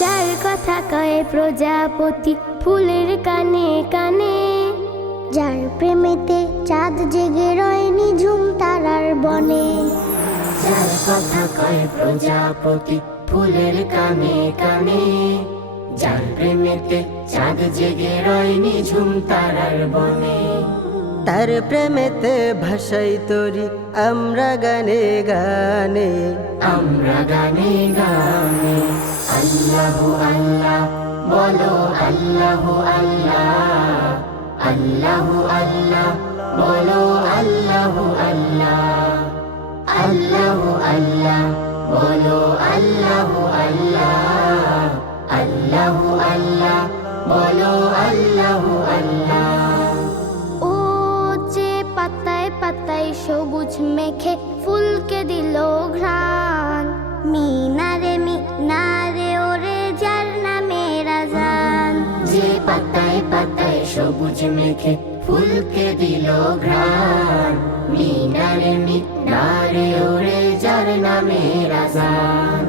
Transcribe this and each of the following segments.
যার কথা কয় প্রজাপতি ফুলের কানে কানে, যার প্রেমেতে চাঁদ জেগে রয় নিঝুম তারার বনে। যার কথা কয় প্রজাপতি ফুলের কানে কানে যার প্রেমেতে চাঁদ জেগে রয় নিঝুম তারার বনে। তার প্রেমেতে ভাষাই তরি আমরা গানে গানে। আমরা গানে গানে। আল্লাহ আল্লাহ বলো আল্লাহ আল্লাহ। আল্লাহ আল্লাহ বলো আল্লাহ আল্লাহ। আল্লাহ আল্লাহ বলো আল্লাহ আল্লাহ। আল্লাহ আল্লাহ বলো আল্লাহ আল্লাহ। ও যে পাতায় পাতায় সবুজ মেখে ফুলকে দিল ঘ্রাণ। মিনারে মিনারে ওরে যার নামে রাজান। যে পাতায় পাতায় সবুজ মেঘে ফুলকে দিল ঘ্রাণ মিনারে মিনারে ওরে যার নামে রাজান।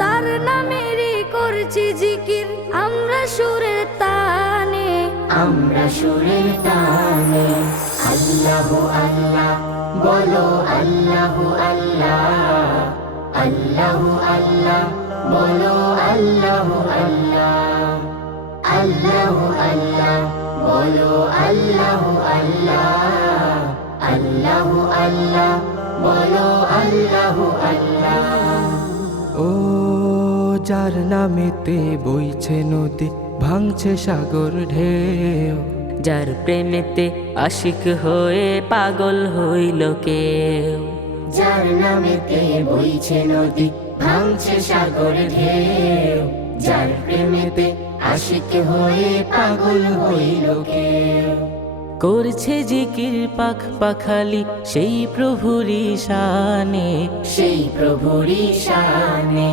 তার নামেরই করছি জিকির, আমরা সুরের তানে আমরা সুরের তানে আল্লাহ আল্লাহ, বলো আল্লাহ আল্লাহ। আল্লাহ আল্লাহ, বলো আল্লাহ আল্লাহ। আল্লাহ আল্লাহ, বলো আল্লাহ আল্লাহ। আল্লাহ আল্লাহ, বলো আল্লাহ আল্লাহ। ও যার নামেতে বইছে নদী ভাঙছে সাগর ঢেউ। যার প্রেমেতে আশিক হয়ে পাগল হইল কেউ। যার নামেতে বইছে নদী ভাঙছে সাগর ঢেউ। যার প্রেমেতে আশিক হয়ে পাগল হইল কেউ। করছে জিকির পাখ পাখালি সেই প্রভুরই শানে সেই প্রভুর শানে